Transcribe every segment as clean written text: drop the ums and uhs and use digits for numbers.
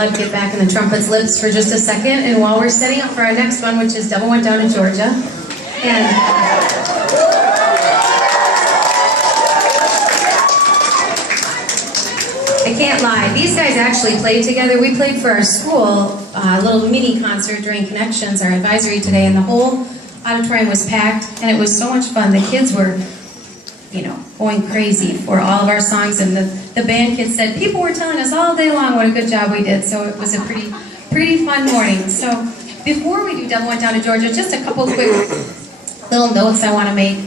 blood get back in the trumpet's lips for just a second, and while we're setting up for our next one, which is Devil Went Down to Georgia, and I can't lie, these guys actually played together. We played for our school a little mini concert during Connections, our advisory today, and the whole auditorium was packed, and it was so much fun. The kids were, you know, going crazy for all of our songs, and the band kids said, people were telling us all day long what a good job we did, so it was a pretty fun morning. So before we do Devil Went Down to Georgia, just a couple quick little notes I want to make.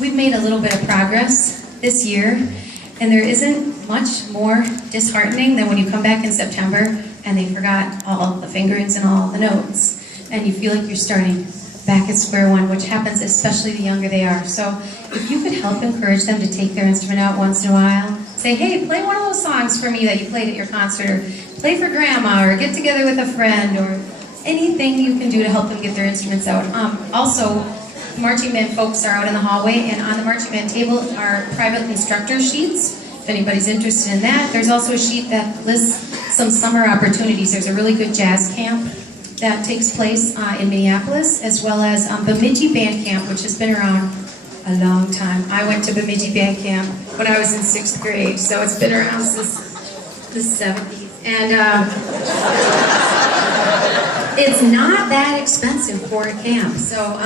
We've made a little bit of progress this year, and there isn't much more disheartening than when you come back in September and they forgot all the fingerings and all the notes, and you feel like you're starting back at square one, which happens especially the younger they are. So if you could help encourage them to take their instrument out once in a while, say, hey, play one of those songs for me that you played at your concert, or play for grandma, or get together with a friend, or anything you can do to help them get their instruments out. Also, the marching band folks are out in the hallway, and on the marching band table are private instructor sheets, if anybody's interested in that. There's also a sheet that lists some summer opportunities. There's a really good jazz camp that takes place in Minneapolis, as well as Bemidji Band Camp, which has been around a long time. I went to Bemidji Band Camp when I was in 6th grade, so it's been around since the 70s. And it's not that expensive for a camp, so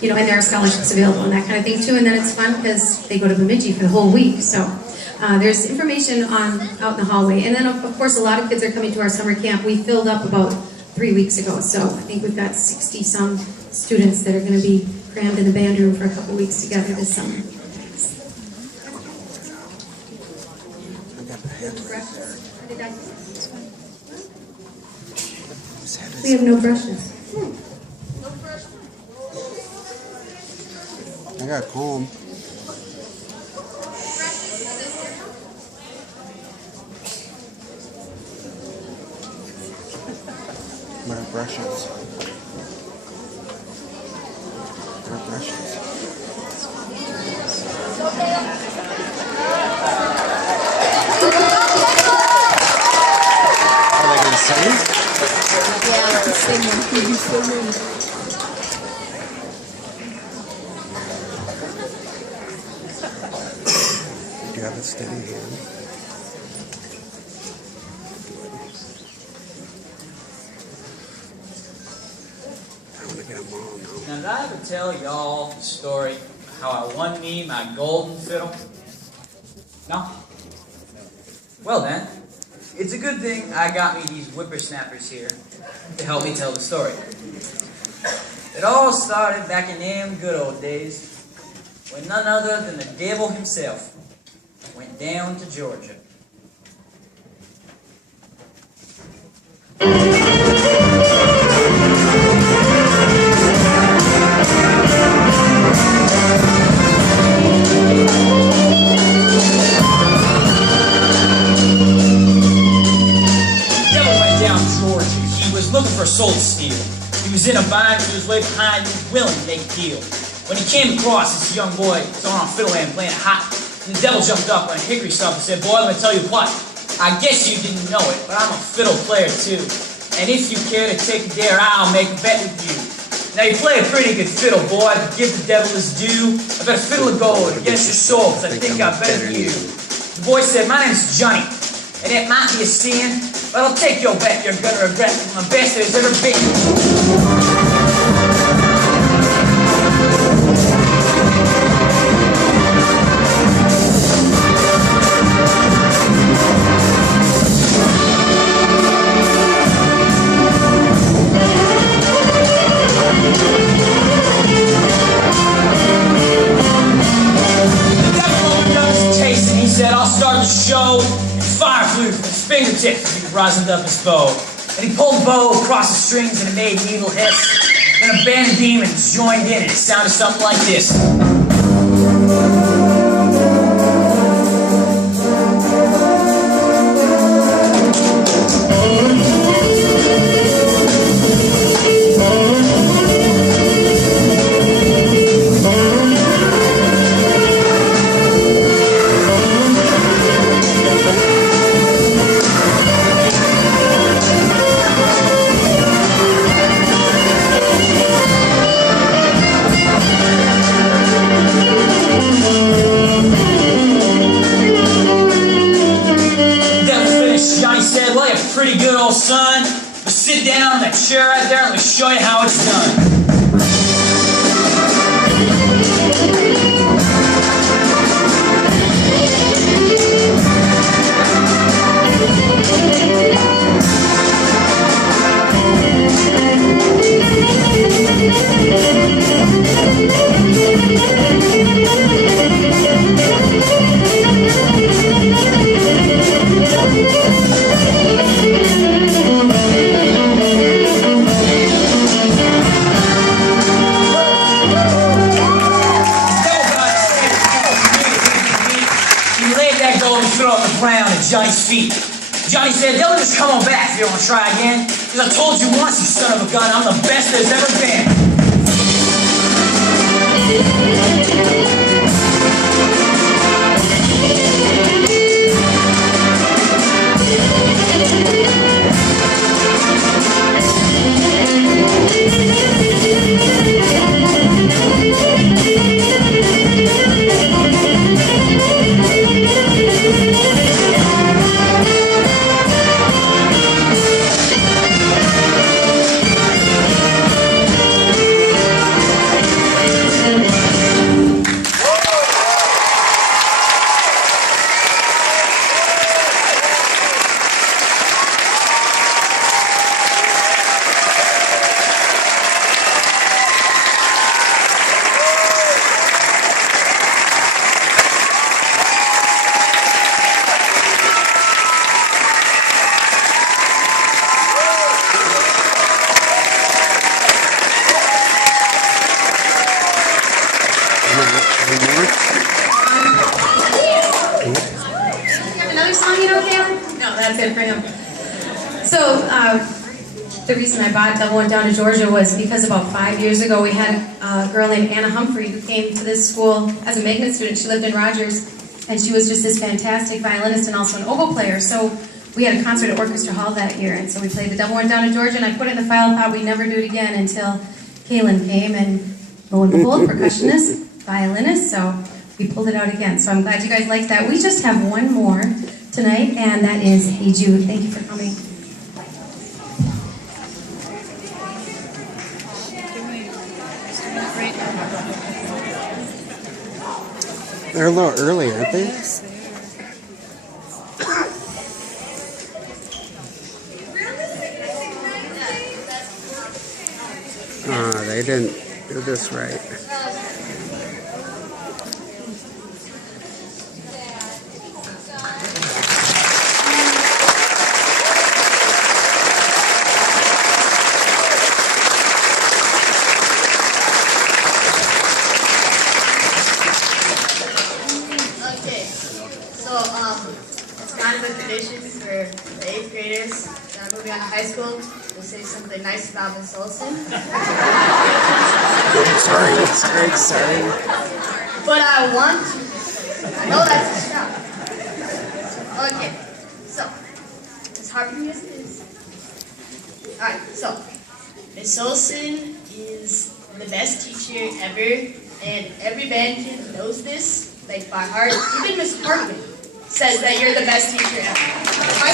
you know, and there are scholarships available and that kind of thing too. And then it's fun because they go to Bemidji for the whole week. So there's information out in the hallway. And then of course a lot of kids are coming to our summer camp. We filled up about 3 weeks ago, so I think we've got 60-some students that are going to be crammed in the band room for a couple weeks together this summer. We have no brushes. No brushes. I got a comb. My brushes. My brushes. Are they going to sing? Yeah, let's sing one. You sing one. Do you have a steady hand? Now, did I ever tell y'all the story how I won me my golden fiddle? No? Well then, it's a good thing I got me these whippersnappers here to help me tell the story. It all started back in them good old days when none other than the devil himself went down to Georgia. Looking for a soul to steal. He was in a bind, he was way behind, he was willing to make a deal. When he came across this young boy, was on a fiddle and playing it hot, and the devil jumped up on a hickory stump and said, boy, let me tell you what, I guess you didn't know it, but I'm a fiddle player too. And if you care to take a dare, I'll make a bet with you. Now you play a pretty good fiddle, boy, but give the devil his due. I bet a fiddle of gold against your soul, because I think I'm better than you. The boy said, my name's Johnny, and it might be a sin, but I'll take your bet, you're gonna regret it. I'm the best there's ever been. The devil opened up his taste and he said, I'll start the show. Fire flew from his fingertips as he rosined up his bow. And he pulled the bow across the strings and it made an evil hiss. Then a band of demons joined in and it sounded something like this. son. But sit down in that chair right there and let me show you how it's done. Johnny's feet. Johnny said, they'll just come on back if you want to try again. Because I told you once, you son of a gun, I'm the best there's ever been. That's it for him. So, the reason I bought Double Went Down to Georgia was because about 5 years ago we had a girl named Anna Humphrey who came to this school as a magnet student. She lived in Rogers, and she was just this fantastic violinist and also an oboe player. So we had a concert at Orchestra Hall that year, and so we played the Double Went Down to Georgia, and I put it in the file, thought we'd never do it again until Kaylin came, and lo and behold, percussionist, violinist, so we pulled it out again. So I'm glad you guys liked that. We just have one more tonight, and that is Hey Jude. Thank you for coming. They're a little early, aren't they? They didn't do this right. It's kind of a tradition for the 8th graders that are moving on to high school to say something nice about Miss Olson. Sorry. But I want to. I know that's a shout. Okay, so, as hard for me as it is. Alright, so, Miss Olson is the best teacher ever, and every band kid knows this, like by heart. Even Miss Hartman says that you're the best teacher ever. My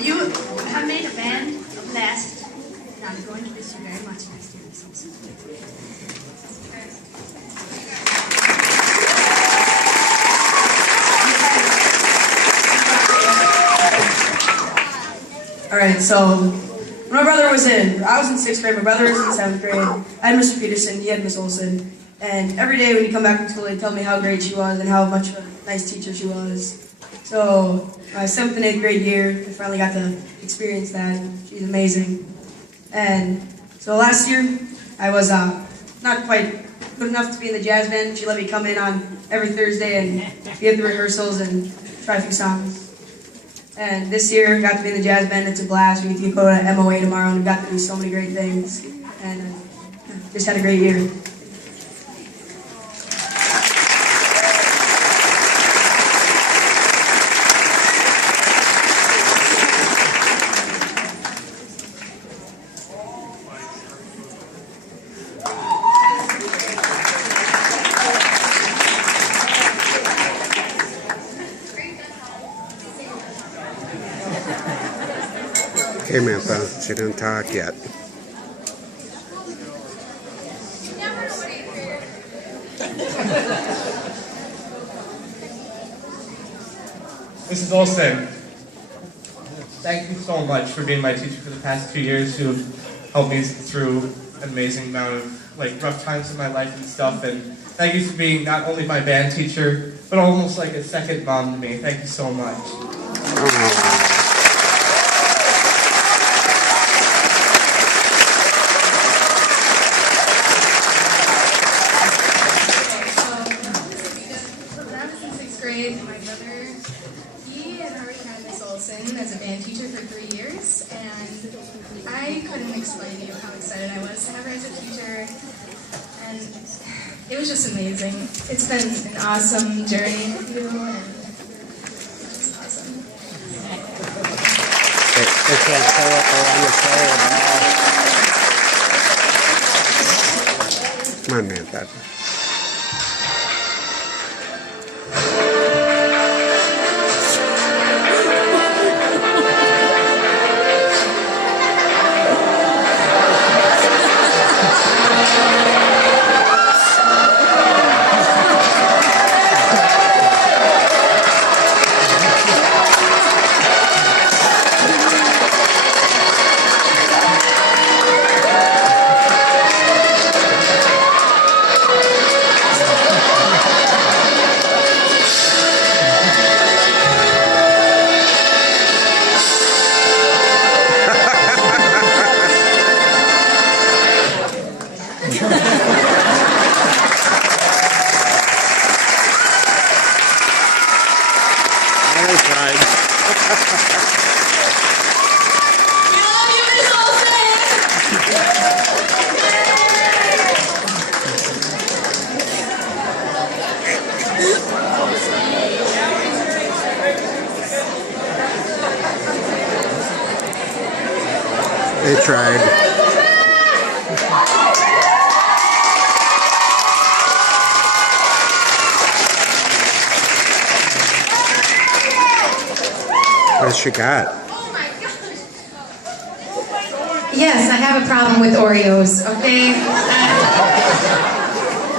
you have made a band of last, and I'm going to miss you very much next year, Miss Olson. Alright, so when I was in 6th grade, my brother was in 7th grade. I had Mr. Peterson, he had Miss Olson. And every day when you come back from school, they tell me how great she was and how much of a nice teacher she was. So my 7th and 8th grade year, I finally got to experience that. She's amazing. And so last year, I was not quite good enough to be in the jazz band. She let me come in on every Thursday and be at the rehearsals and try a few songs. And this year, I got to be in the jazz band. It's a blast. We get to go to MOA tomorrow, and we got to do so many great things. And just had a great year. Samantha. She didn't talk yet. Mrs. Olson, thank you so much for being my teacher for the past 2 years. You've helped me through an amazing amount of rough times in my life and stuff. And thank you for being not only my band teacher, but almost like a second mom to me. Thank you so much. My brother, he had already had Miss Olson as a band teacher for 3 years, and I couldn't explain to you how excited I was to have her as a teacher, and it was just amazing. It's been an awesome journey with you, and it's just awesome. They can't say what they want to say at all. Come on, man. They tried. What has she got? Yes, I have a problem with Oreos, okay?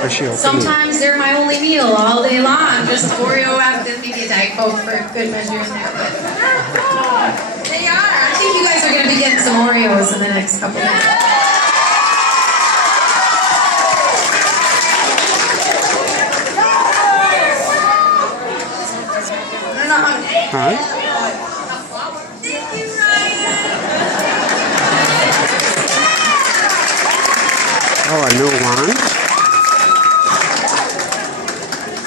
Is she opening? Sometimes they're my only meal all day long. Just Oreo after maybe a Diet Coke for good measure in there. But they are. I think you guys are going to be getting some Oreos in the next couple minutes. Huh? Oh, a new one?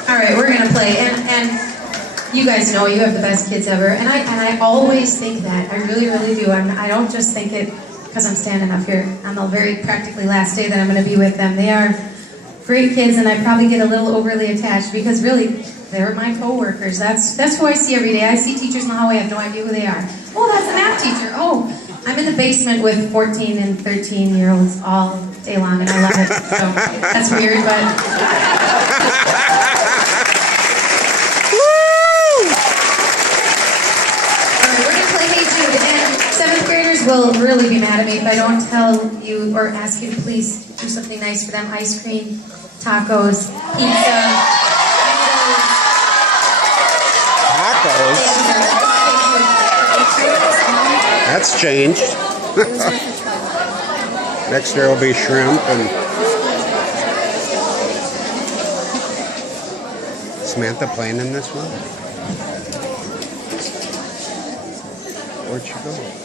All right, we're going to play. And you guys know you have the best kids ever. And I always think that. I really, really do. I don't just think it because I'm standing up here on the very practically last day that I'm going to be with them. They are great kids, and I probably get a little overly attached because really, they're my co-workers. That's who I see every day. I see teachers in the hallway. I have no idea who they are. Oh, that's a math teacher. Oh, I'm in the basement with 14 and 13-year-olds all day long, and I love it. So that's weird, but... All right, we're going to play Hey Jude, and 7th graders will really be mad at me if I don't tell you or ask you to please do something nice for them. Ice cream, tacos, pizza... That's changed. Next year will be shrimp and Samantha playing in this one. Where'd she go?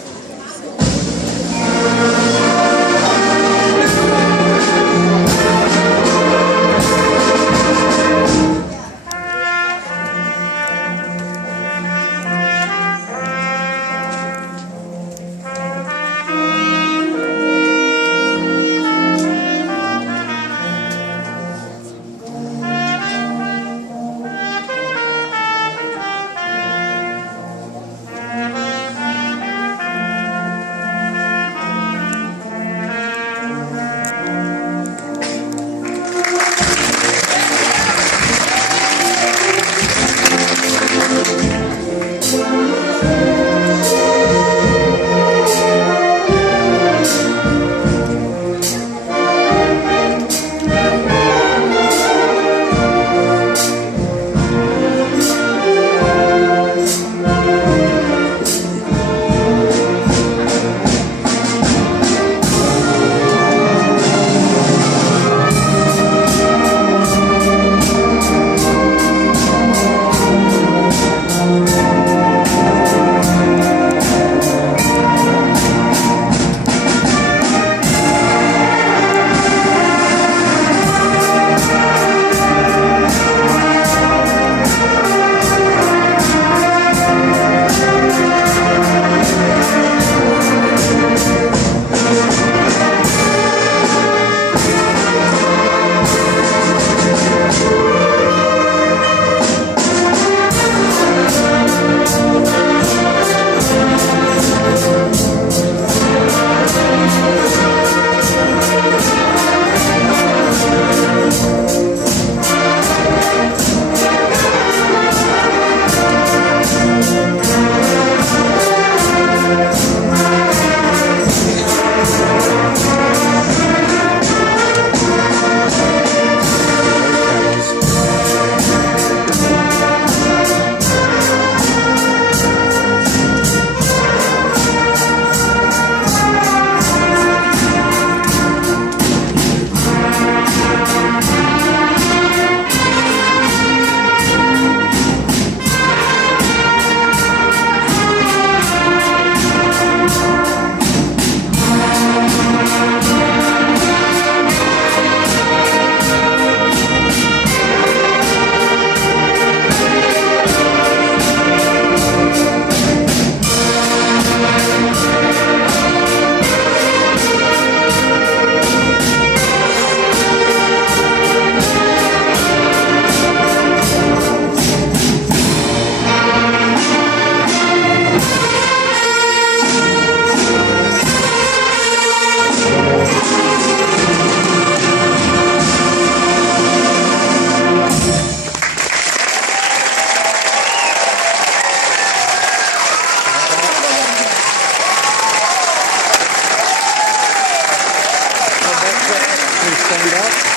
stand up.